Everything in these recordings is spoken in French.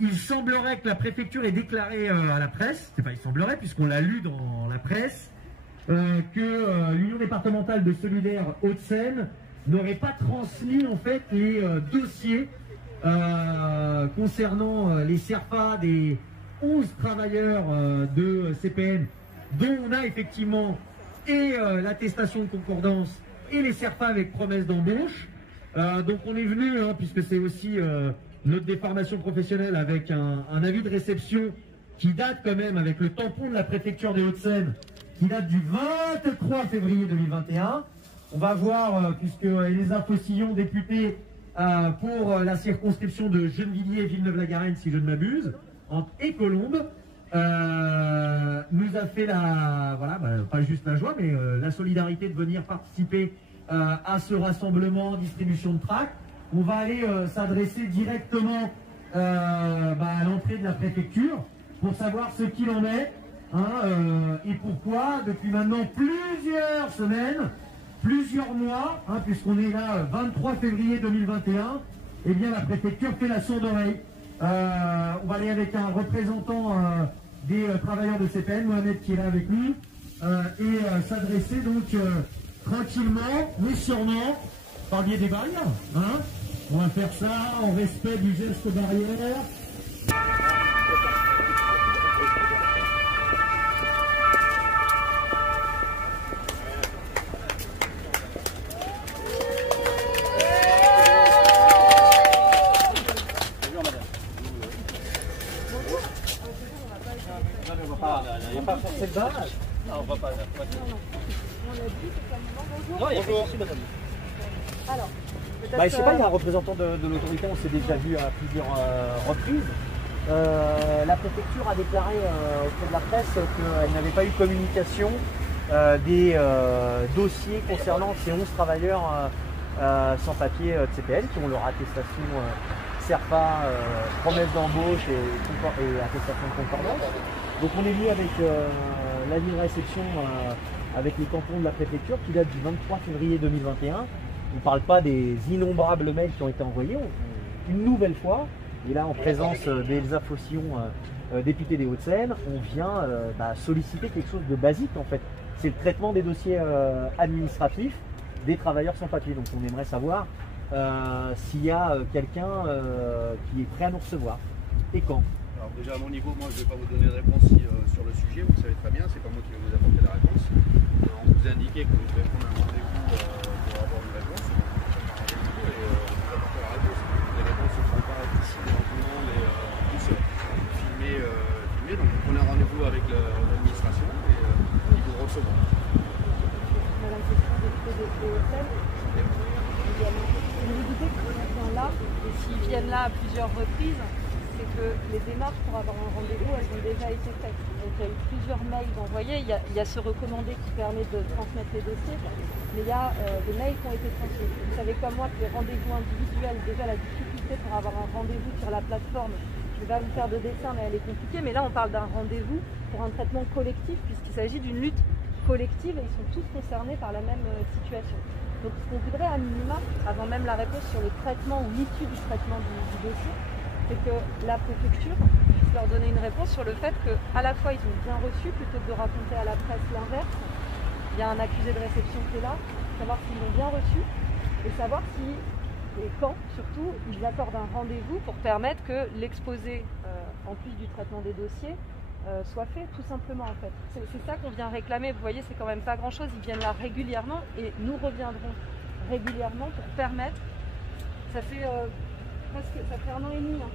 Il semblerait que la préfecture ait déclaré à la presse, c'est pas il semblerait puisqu'on l'a lu dans la presse, que l'Union départementale de solidaire Hauts-de-Seine n'aurait pas transmis en fait les dossiers concernant les CERFA des 11 travailleurs de CPN dont on a effectivement et l'attestation de concordance et les CERFA avec promesse d'embauche. Donc on est venu, hein, puisque c'est aussi notre déformation professionnelle, avec un avis de réception qui date quand même avec le tampon de la préfecture des Hauts-de-Seine, qui date du 23 février 2021. On va voir, puisque Elisa Fossillon, députée pour la circonscription de Gennevilliers et Villeneuve-la-Garenne, si je ne m'abuse, et Colombes, nous a fait la, voilà, pas juste la joie, mais la solidarité de venir participer à ce rassemblement, distribution de tracts. On va aller s'adresser directement à l'entrée de la préfecture pour savoir ce qu'il en est, hein, et pourquoi depuis maintenant plusieurs semaines, plusieurs mois, hein, puisqu'on est là 23 février 2021, eh bien la préfecture fait la sourde oreille. On va aller avec un représentant des travailleurs de CPN, Mohamed, qui est là avec nous, et s'adresser donc tranquillement, mais sûrement, par le biais des barrières. Hein. On va faire ça en respect du geste barrière. Je ne sais pas, il y a un représentant de l'autorité, on s'est déjà vu à plusieurs reprises. La préfecture a déclaré auprès de la presse qu'elle n'avait pas eu communication des dossiers concernant ces 11 travailleurs sans papier de CPN qui ont leur attestation CERFA, promesse d'embauche et attestation de concordance. Donc on est venu avec l'avis de réception avec les tampons de la préfecture qui date du 23 février 2021. On ne parle pas des innombrables mails qui ont été envoyés. Une nouvelle fois, et là en présence d'Elisa Fossillon, députée des Hauts-de-Seine, on vient solliciter quelque chose de basique en fait. C'est le traitement des dossiers administratifs des travailleurs sans papier. Donc on aimerait savoir s'il y a quelqu'un qui est prêt à nous recevoir et quand. Alors déjà à mon niveau, moi je ne vais pas vous donner de réponse sur le sujet, vous le savez très bien, c'est pas moi qui vais vous apporter la réponse. On vous a indiqué que vous devez prendre un rendez-vous pour avoir une réponse. On va prendre un rendez-vous et vous apporter la réponse. Les réponses ne seront pas ici devant tout le monde et tout seul. Filmées, donc vous prenez un rendez-vous avec l'administration et ils vous recevront. Madame Fossillon, députée des Hauts-de-Seine, vous disiez qu'ils viennent là, et s'ils viennent là à plusieurs reprises, c'est que les démarches pour avoir un rendez-vous, elles ont déjà été faites. Donc il y a eu plusieurs mails envoyés, il y a ce recommandé qui permet de transmettre les dossiers, mais il y a des mails qui ont été transmis. Vous savez comme moi que les rendez-vous individuels, déjà la difficulté pour avoir un rendez-vous sur la plateforme, je ne vais pas vous faire de dessin, mais elle est compliquée, mais là on parle d'un rendez-vous pour un traitement collectif, puisqu'il s'agit d'une lutte collective et ils sont tous concernés par la même situation. Donc ce qu'on voudrait à minima, avant même la réponse sur le traitement ou l'issue du traitement du dossier, c'est que la préfecture puisse leur donner une réponse sur le fait qu'à la fois ils ont bien reçu, plutôt que de raconter à la presse l'inverse. Il y a un accusé de réception qui est là, savoir s'ils l'ont bien reçu et savoir si, et quand surtout, ils accordent un rendez-vous pour permettre que l'exposé, en plus du traitement des dossiers, soit fait tout simplement en fait. C'est ça qu'on vient réclamer, vous voyez c'est quand même pas grand chose, ils viennent là régulièrement et nous reviendrons régulièrement pour permettre, ça fait presque, ça fait 1 an et demi hein,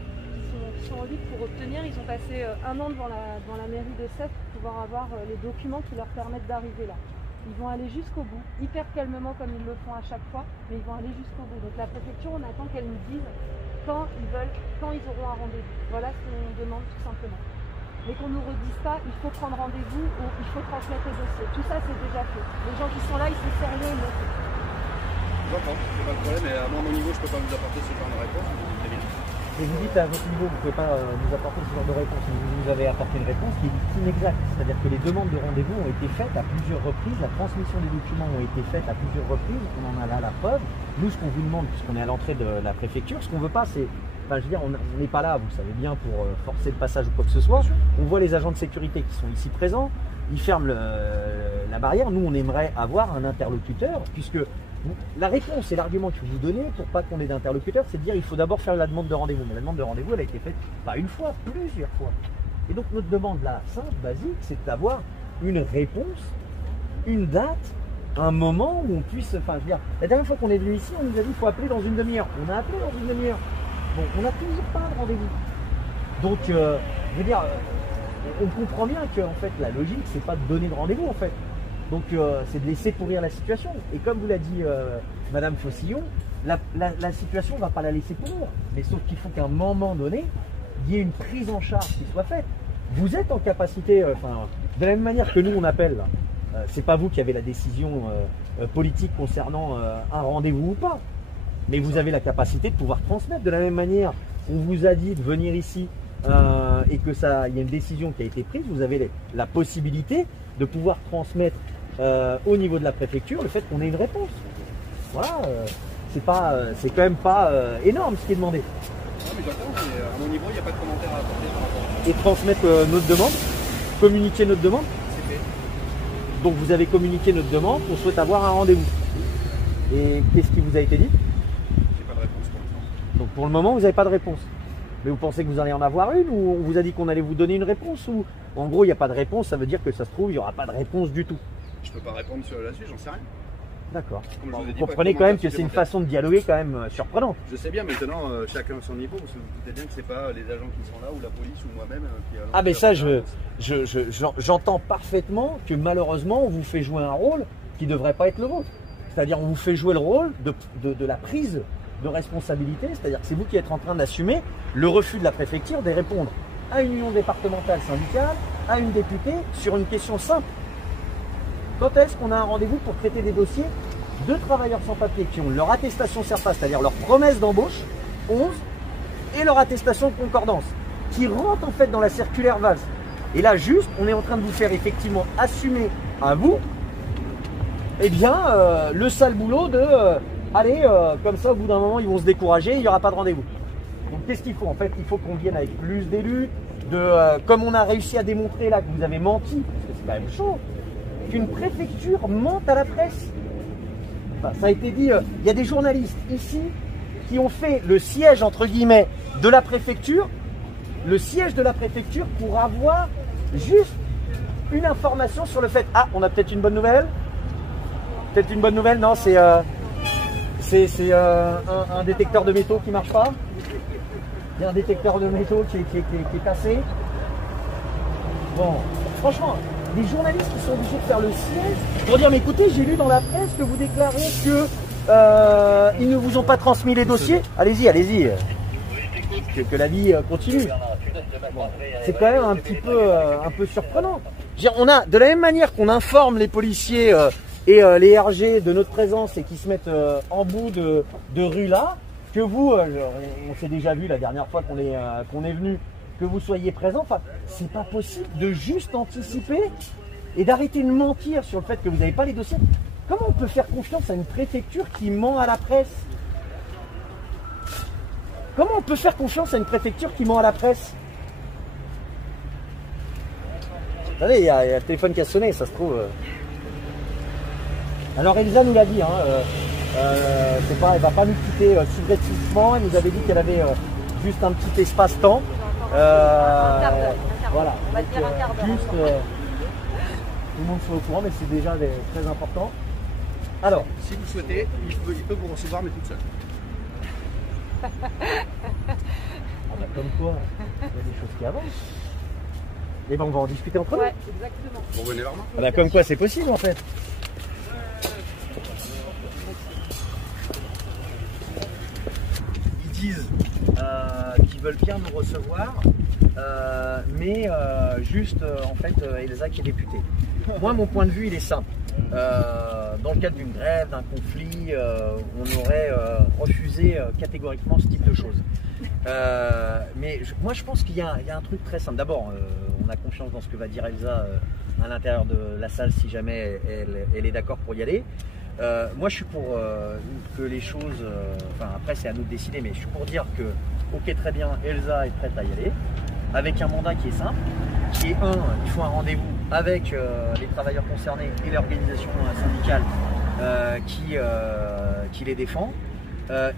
qu'ils sont en lutte pour obtenir, ils ont passé 1 an devant la mairie de Sèvres pour pouvoir avoir les documents qui leur permettent d'arriver là. Ils vont aller jusqu'au bout, hyper calmement comme ils le font à chaque fois, mais ils vont aller jusqu'au bout. Donc la préfecture, on attend qu'elle nous dise quand ils auront un rendez-vous. Voilà ce qu'on demande tout simplement. Mais qu'on ne nous redise pas, il faut prendre rendez-vous ou il faut transmettre les dossiers. Tout ça, c'est déjà fait. Les gens qui sont là, ils sont sérieux, ils le font. J'entends, c'est pas de problème, mais à mon niveau, je ne peux pas vous apporter ce genre de réponse, vous le dites bien. Et vous dites à votre niveau, vous ne pouvez pas nous apporter ce genre de réponse, mais vous nous avez apporté une réponse qui est inexacte. C'est-à-dire que les demandes de rendez-vous ont été faites à plusieurs reprises, la transmission des documents ont été faites à plusieurs reprises, on en a là la preuve. Nous, ce qu'on vous demande, puisqu'on est à l'entrée de la préfecture, ce qu'on ne veut pas, c'est... Enfin, je veux dire, on n'est pas là, vous le savez bien, pour forcer le passage ou quoi que ce soit. On voit les agents de sécurité qui sont ici présents, ils ferment la barrière. Nous, on aimerait avoir un interlocuteur, puisque la réponse et l'argument que vous donnez pour pas qu'on ait d'interlocuteur, c'est de dire il faut d'abord faire la demande de rendez-vous. Mais la demande de rendez-vous, elle a été faite pas une fois, plusieurs fois. Et donc notre demande là, simple, basique, c'est d'avoir une réponse, une date, un moment où on puisse. Enfin, je veux dire, la dernière fois qu'on est venu ici, on nous a dit qu'il faut appeler dans une demi-heure. On a appelé dans une demi-heure. Bon, on n'a toujours pas de rendez-vous. Donc, je veux dire, on comprend bien que en fait la logique, c'est pas de donner de rendez-vous en fait. Donc c'est de laisser pourrir la situation. Et comme vous l'a dit Madame Faucillon, la situation ne va pas la laisser pourrir. Mais sauf qu'il faut qu'à un moment donné, il y ait une prise en charge qui soit faite. Vous êtes en capacité, de la même manière que nous on appelle, c'est pas vous qui avez la décision politique concernant un rendez-vous ou pas. Mais vous avez la capacité de pouvoir transmettre. De la même manière, on vous a dit de venir ici et que ça, il y a une décision qui a été prise, vous avez la possibilité de pouvoir transmettre au niveau de la préfecture le fait qu'on ait une réponse. Voilà, c'est quand même pas énorme ce qui est demandé. Non mais j'entends, mais à mon niveau, il n'y a pas de commentaire à apporter par rapport à ça. Et transmettre notre demande, communiquer notre demande. C'est fait. Donc vous avez communiqué notre demande, on souhaite avoir un rendez-vous. Et qu'est-ce qui vous a été dit? J'ai pas de réponse pour l'instant. Donc pour le moment, vous n'avez pas de réponse. Mais vous pensez que vous allez en avoir une, ou on vous a dit qu'on allait vous donner une réponse, ou en gros il n'y a pas de réponse, ça veut dire que ça se trouve il n'y aura pas de réponse du tout. Je peux pas répondre sur là-dessus, j'en sais rien. D'accord. Comme je vous ai Vous dit, comprenez pas de quand même que commentaire c'est une supplémentaire. façon de dialoguer quand même surprenante. Je sais bien, maintenant chacun à son niveau, parce que vous doutez bien que c'est pas les agents qui sont là, ou la police, ou moi-même qui allons Ah mais ça faire j'entends parfaitement que malheureusement on vous fait jouer un rôle qui ne devrait pas être le vôtre. C'est-à-dire on vous fait jouer le rôle de la prise de responsabilité, c'est-à-dire que c'est vous qui êtes en train d'assumer le refus de la préfecture de répondre à une union départementale syndicale, à une députée, sur une question simple. Quand est-ce qu'on a un rendez-vous pour traiter des dossiers de travailleurs sans papier qui ont leur attestation CERFA, c'est-à-dire leur promesse d'embauche, 11, et leur attestation de concordance, qui rentrent en fait dans la circulaire Valls. Et là, juste, on est en train de vous faire effectivement assumer à vous, eh bien, le sale boulot de allez, comme ça, au bout d'un moment, ils vont se décourager, il n'y aura pas de rendez-vous. Donc, qu'est-ce qu'il faut? En fait, il faut qu'on vienne avec plus d'élus, comme on a réussi à démontrer là que vous avez menti, parce que c'est quand même chaud, qu'une préfecture mente à la presse. Enfin, ça a été dit, il y a des journalistes ici qui ont fait le siège, entre guillemets, de la préfecture, le siège de la préfecture pour avoir juste une information sur le fait, ah, on a peut-être une bonne nouvelle. Peut-être une bonne nouvelle, non, c'est un détecteur de métaux qui ne marche pas. Il y a un détecteur de métaux qui est cassé. Bon, franchement, des journalistes qui sont obligés de faire le siège pour dire, mais écoutez, j'ai lu dans la presse que vous déclarez que ils ne vous ont pas transmis les dossiers. Allez-y, allez-y. Que la vie continue. Bon, c'est quand même un peu surprenant. Je veux dire, on a, de la même manière qu'on informe les policiers et les RG de notre présence et qui se mettent en bout de rue là, que vous, on s'est déjà vu la dernière fois qu'on est venu, que vous soyez présents. Enfin, c'est pas possible de juste anticiper et d'arrêter de mentir sur le fait que vous n'avez pas les dossiers. Comment on peut faire confiance à une préfecture qui ment à la presse? Comment on peut faire confiance à une préfecture qui ment à la presse? Attendez, il y a le téléphone qui a sonné, ça se trouve. Alors Elsa nous l'a dit, hein, c'est pas, elle va pas nous quitter subrepticement. Elle nous avait dit qu'elle avait juste un petit espace-temps. Voilà. On va dire un quart d'heure. Juste, tout le monde soit au courant, mais c'est déjà très important. Alors, Si vous souhaitez, il peut vous recevoir, mais toute seule. comme quoi, il y a des choses qui avancent. Et ben on va en discuter entre nous. Ouais, exactement. Vous revenez vers moi. Ah bah, comme quoi c'est possible en fait. Ils disent qu'ils veulent bien nous recevoir, mais juste en fait Elsa qui est députée. Moi mon point de vue il est simple. dans le cadre d'une grève, d'un conflit, on aurait refusé catégoriquement ce type de choses. Mais moi je pense qu'il y a un truc très simple. D'abord, on a confiance dans ce que va dire Elsa à l'intérieur de la salle si jamais elle est d'accord pour y aller. Moi je suis pour que les choses, enfin après c'est à nous de décider, mais je suis pour dire que ok très bien, Elsa est prête à y aller, avec un mandat qui est simple, qui est il faut un rendez-vous avec les travailleurs concernés et l'organisation syndicale qui les défend.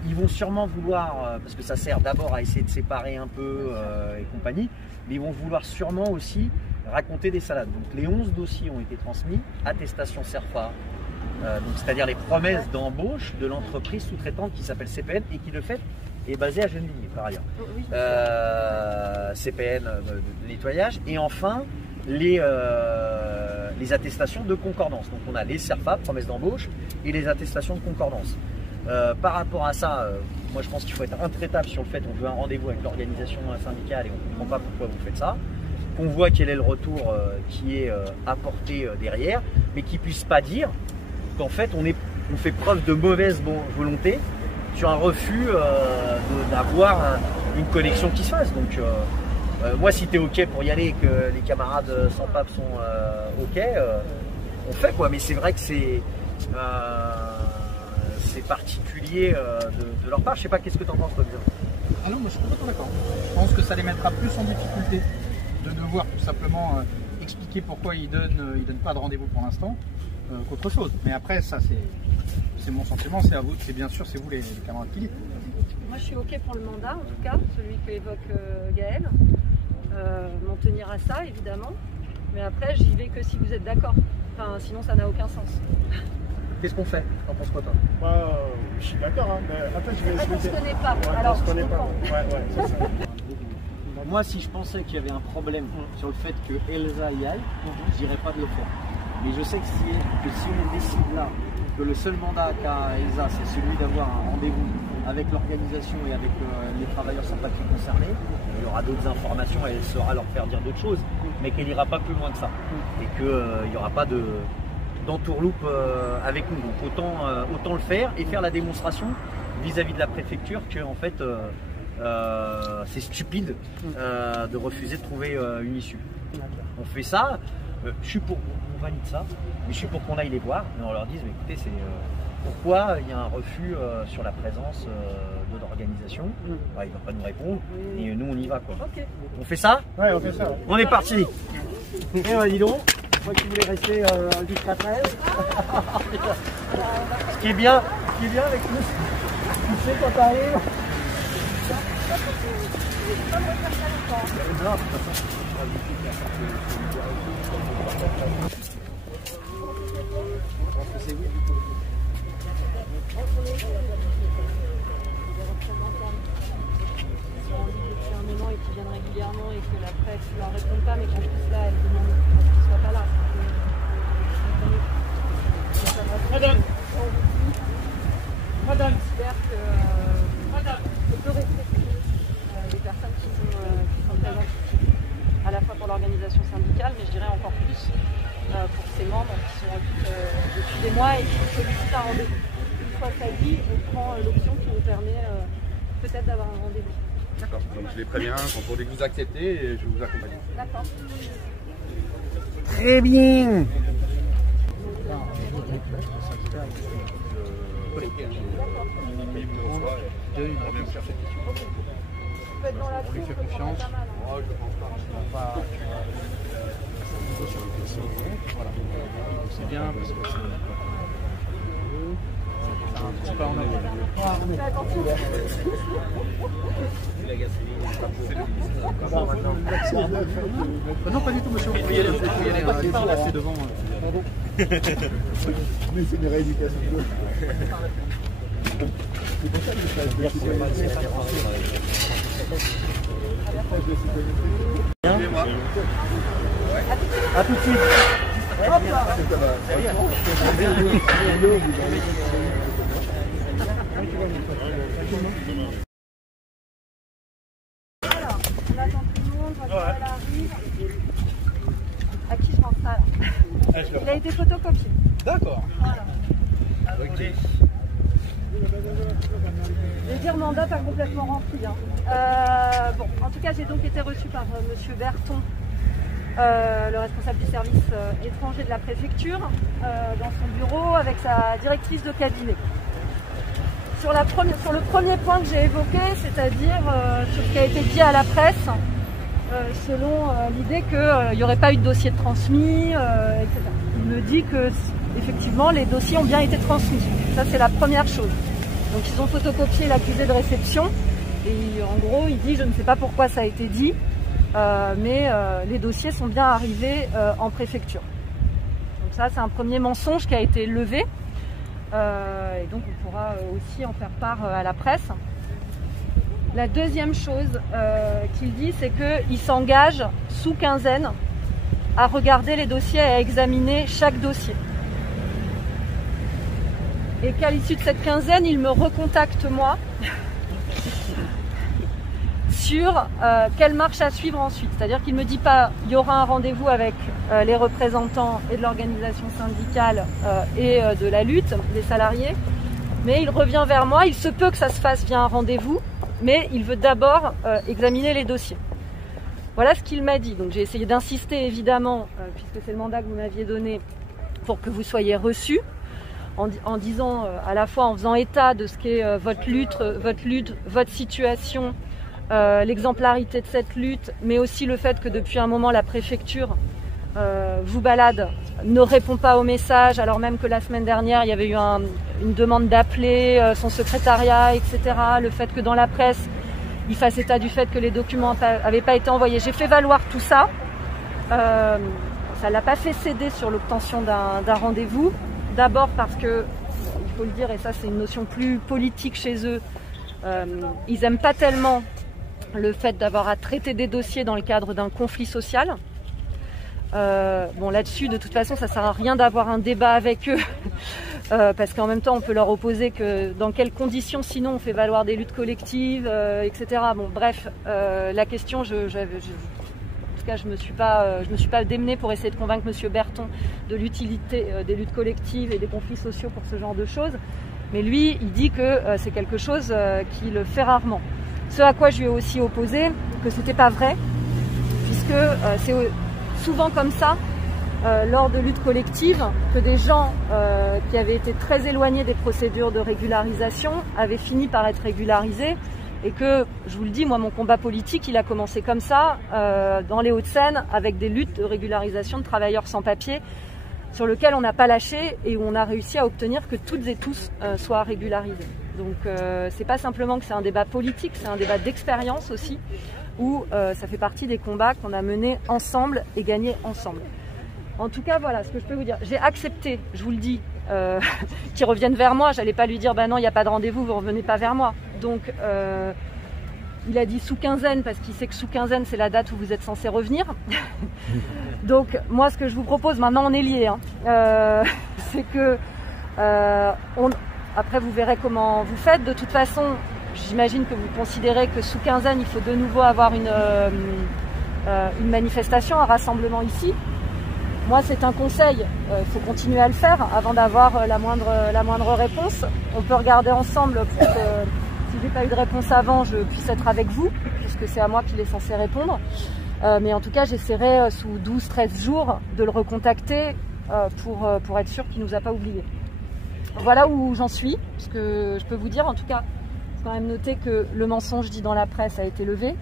Ils vont sûrement vouloir, parce que ça sert d'abord à essayer de séparer un peu et compagnie, mais ils vont vouloir sûrement aussi raconter des salades. Donc les 11 dossiers ont été transmis, attestation CERFA, c'est-à-dire les promesses d'embauche de l'entreprise sous-traitante qui s'appelle CPN et qui de fait est basée à Gennevilliers par ailleurs. CPN de nettoyage, et enfin les attestations de concordance. Donc on a les CERFA, promesses d'embauche, et les attestations de concordance. Par rapport à ça, moi je pense qu'il faut être intraitable sur le fait qu'on veut un rendez-vous avec l'organisation syndicale et on ne comprend pas pourquoi vous faites ça. Qu'on voit quel est le retour qui est apporté derrière, mais qu'ils ne puissent pas dire qu'en fait on fait preuve de mauvaise volonté sur un refus d'avoir une connexion qui se fasse. Donc moi si tu es ok pour y aller et que les camarades sans pape sont ok, on fait quoi. Mais c'est vrai que c'est particulier de leur part. Je sais pas, qu'est-ce que tu en penses toi, Xavier? Ah non, moi je suis complètement d'accord. Je pense que ça les mettra plus en difficulté de devoir tout simplement expliquer pourquoi ils donnent pas de rendez-vous pour l'instant qu'autre chose. Mais après, ça c'est mon sentiment, c'est à vous, c'est bien sûr, c'est vous les camarades qui dites. Moi je suis ok pour le mandat, en tout cas, celui que évoque Gaël. M'en tenir à ça, évidemment. Mais après, j'y vais que si vous êtes d'accord. Enfin, sinon ça n'a aucun sens. Qu'est-ce qu'on fait? T'en penses quoi toi? Je suis d'accord, hein, mais après je vais On ne se expliquer. connaît pas, Ouais, alors on se je connaît pas. comprends. Ouais, c'est ça. Moi, si je pensais qu'il y avait un problème sur le fait que Elsa y aille, je dirais pas de le faire. Mais je sais que si on décide là que le seul mandat qu'a Elsa, c'est celui d'avoir un rendez-vous avec l'organisation et avec les travailleurs sans papier concernés, il y aura d'autres informations et elle saura leur faire dire d'autres choses, mais qu'elle n'ira pas plus loin que ça. Et qu'il n'y aura pas d'entourloupe avec nous. Donc autant le faire et faire la démonstration vis-à-vis de la préfecture que en fait c'est stupide de refuser de trouver une issue. On fait ça, je suis pour, on valide ça, mais je suis pour qu'on aille les voir et on leur dise mais écoutez, c'est pourquoi il y a un refus sur la présence de l'organisation. Il ne va pas nous répondre et nous on y va quoi. Okay. On fait ça? Ouais, on fait ça. Ouais. On est parti. Et dis donc, moi qui voulais rester jusqu'à 13. Ce qui est bien avec nous, tu sais quand t'arrives. Non, et qui viennent régulièrement et que la presse ne leur répond pas, mais qu'en plus là, elle demande qu'ils ne soient pas là. Madame, J'espère qu'on peut respecter les personnes qui sont présentes à la fois pour l'organisation syndicale, mais je dirais encore plus pour ses membres qui sont depuis des mois et qui sollicitent un rendez-vous. Une fois ça dit, on prend l'option qui nous permet peut-être d'avoir un rendez-vous. D'accord, donc je les préviens pour que vous acceptez et je vais vous accompagner. D'accord. Très bien. On lui fait confiance. Voilà. C'est bien parce que c'est un petit pas en avant. Fais attention. Non, pas du tout, monsieur. Vous pouvez y aller. Vous pouvez y aller. Là, c'est devant. mais c'est une rééducation. C'est pour ça que je fais A tout de suite. Hop là. Alors, on attend tout le monde, quand elle arrive. À qui je pense ça là? Il a été photocopié. D'accord. Voilà. Ok. Le dire mandat pas complètement rempli. Hein. Bon, en tout cas, j'ai donc été reçu par Monsieur Berton, le responsable du service étranger de la préfecture, dans son bureau avec sa directrice de cabinet. Sur le premier point que j'ai évoqué, c'est-à-dire sur ce qui a été dit à la presse, selon l'idée qu'il n'y aurait pas eu de dossier de transmis, etc. Il me dit que effectivement les dossiers ont bien été transmis. Ça, c'est la première chose. Donc ils ont photocopié l'accusé de réception et en gros il dit je ne sais pas pourquoi ça a été dit, mais les dossiers sont bien arrivés en préfecture. Donc ça, c'est un premier mensonge qui a été levé. Et donc on pourra aussi en faire part à la presse. La deuxième chose qu'il dit, c'est qu'il s'engage sous quinzaine à regarder les dossiers et à examiner chaque dossier. Et qu'à l'issue de cette quinzaine, il me recontacte moi sur quelle marche à suivre ensuite. C'est-à-dire qu'il ne me dit pas il y aura un rendez-vous avec les représentants et de l'organisation syndicale et de la lutte des salariés, mais il revient vers moi, il se peut que ça se fasse via un rendez-vous, mais il veut d'abord examiner les dossiers. Voilà ce qu'il m'a dit. Donc j'ai essayé d'insister évidemment, puisque c'est le mandat que vous m'aviez donné, pour que vous soyez reçus, en disant à la fois en faisant état de ce qu'est votre lutte, votre situation, l'exemplarité de cette lutte, mais aussi le fait que depuis un moment la préfecture vous balade, ne répond pas aux messages, alors même que la semaine dernière il y avait eu une demande d'appeler son secrétariat, etc. Le fait que dans la presse il fasse état du fait que les documents n'avaient pas été envoyés. J'ai fait valoir tout ça. Ça ne l'a pas fait céder sur l'obtention d'un rendez-vous. D'abord parce que, il faut le dire, et ça c'est une notion plus politique chez eux, ils n'aiment pas tellement le fait d'avoir à traiter des dossiers dans le cadre d'un conflit social. Bon, là-dessus, de toute façon, ça ne sert à rien d'avoir un débat avec eux, parce qu'en même temps, on peut leur opposer que dans quelles conditions, sinon, on fait valoir des luttes collectives, etc. Bon, bref, la question, en tout cas, je me suis pas démenée pour essayer de convaincre M. Berton de l'utilité des luttes collectives et des conflits sociaux pour ce genre de choses. Mais lui, il dit que c'est quelque chose qu'il fait rarement. Ce à quoi je lui ai aussi opposé que c'était pas vrai, puisque c'est souvent comme ça, lors de luttes collectives, que des gens qui avaient été très éloignés des procédures de régularisation avaient fini par être régularisés, et que, je vous le dis, moi mon combat politique il a commencé comme ça, dans les Hauts-de-Seine, avec des luttes de régularisation de travailleurs sans papier, sur lequel on n'a pas lâché et où on a réussi à obtenir que toutes et tous soient régularisés. Donc c'est pas simplement que c'est un débat politique, c'est un débat d'expérience aussi, où ça fait partie des combats qu'on a menés ensemble et gagnés ensemble. En tout cas, voilà ce que je peux vous dire. J'ai accepté, je vous le dis, qu'ils reviennent vers moi. J'allais pas lui dire, bah non, il n'y a pas de rendez-vous, vous revenez pas vers moi. Donc il a dit sous quinzaine, parce qu'il sait que sous quinzaine, c'est la date où vous êtes censé revenir. Donc moi, ce que je vous propose, maintenant on est liés, hein, c'est que après vous verrez comment vous faites. De toute façon, j'imagine que vous considérez que sous quinzaine, il faut de nouveau avoir une manifestation, un rassemblement ici. Moi, c'est un conseil, il faut continuer à le faire avant d'avoir la moindre réponse. On peut regarder ensemble pour que, si j'ai pas eu de réponse avant, je puisse être avec vous, puisque c'est à moi qu'il est censé répondre. Mais en tout cas, j'essaierai sous 12-13 jours de le recontacter pour être sûr qu'il ne nous a pas oubliés. Voilà où j'en suis, ce que je peux vous dire. En tout cas, il faut quand même noter que le mensonge dit dans la presse a été levé.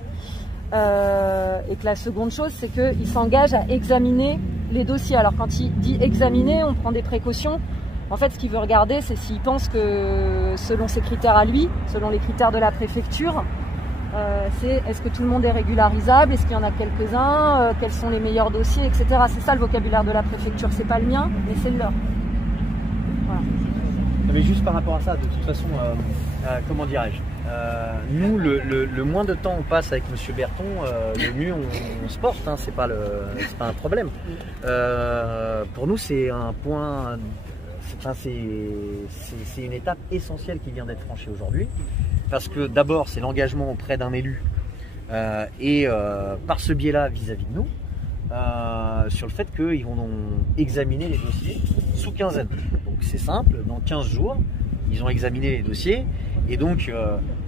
Et que la seconde chose, c'est qu'il s'engage à examiner les dossiers. Alors quand il dit examiner, on prend des précautions. En fait, ce qu'il veut regarder, c'est s'il pense que selon ses critères à lui, selon les critères de la préfecture, c'est est-ce que tout le monde est régularisable, est-ce qu'il y en a quelques-uns, quels sont les meilleurs dossiers, etc. C'est ça le vocabulaire de la préfecture. C'est pas le mien, mais c'est le leur. Voilà. Mais juste par rapport à ça, de toute façon, comment dirais-je, nous, le moins de temps on passe avec M. Berton, le mieux on se porte, hein, c'est pas un problème. Pour nous, c'est un point, c'est une étape essentielle qui vient d'être franchie aujourd'hui, parce que d'abord, c'est l'engagement auprès d'un élu, et par ce biais-là, vis-à-vis de nous, sur le fait qu'ils vont examiner les dossiers sous quinzaine. Donc c'est simple, dans 15 jours, ils ont examiné les dossiers et donc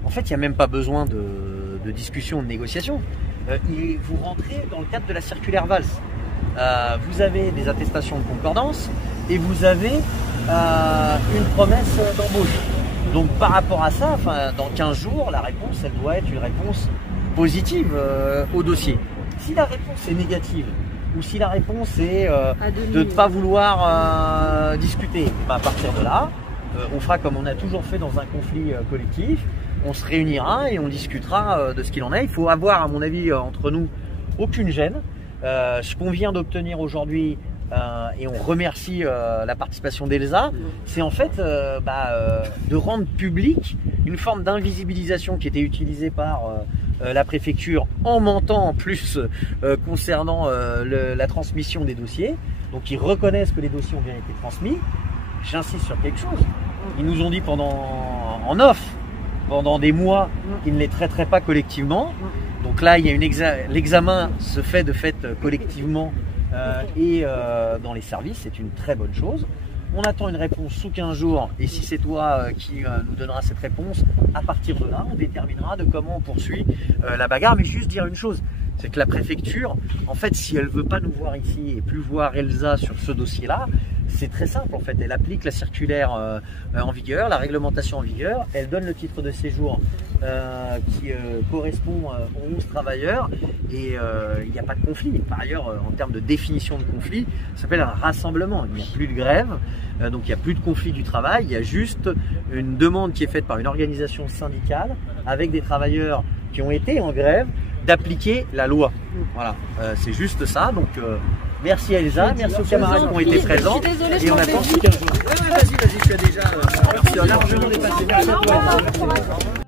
en fait il n'y a même pas besoin de discussion, de négociation. Vous rentrez dans le cadre de la circulaire Valls. Vous avez des attestations de concordance et vous avez une promesse d'embauche. Donc par rapport à ça, dans 15 jours, la réponse elle doit être une réponse positive au dossier. Si la réponse est négative ou si la réponse est de ne pas vouloir discuter, à partir de là, on fera comme on a toujours fait dans un conflit collectif, on se réunira et on discutera de ce qu'il en est. Il faut avoir, à mon avis, entre nous, aucune gêne. Ce qu'on vient d'obtenir aujourd'hui, et on remercie la participation d'Elsa, c'est en fait de rendre public une forme d'invisibilisation qui était utilisée par la préfecture en mentant en plus concernant la transmission des dossiers. Donc ils reconnaissent que les dossiers ont bien été transmis. J'insiste sur quelque chose. Ils nous ont dit en off, pendant des mois, qu'ils ne les traiteraient pas collectivement. Donc là, il y a l'examen se fait de fait collectivement et dans les services, c'est une très bonne chose. On attend une réponse sous 15 jours et si c'est toi qui nous donnera cette réponse, à partir de là, on déterminera de comment on poursuit la bagarre. Mais juste dire une chose, c'est que la préfecture, en fait, si elle ne veut pas nous voir ici et plus voir Elsa sur ce dossier-là, c'est très simple en fait. Elle applique la circulaire en vigueur, la réglementation en vigueur, elle donne le titre de séjour qui correspond aux 11 travailleurs et il n'y a pas de conflit. Par ailleurs, en termes de définition de conflit, ça s'appelle un rassemblement. Il n'y a plus de grève, donc il n'y a plus de conflit du travail, il y a juste une demande qui est faite par une organisation syndicale avec des travailleurs qui ont été en grève d'appliquer la loi. Voilà, c'est juste ça. Donc merci à Elsa, merci aux camarades qui ont été présents et on attend sous 15 jours. Vas-y, tu as déjà largement dépassé. Merci à toi.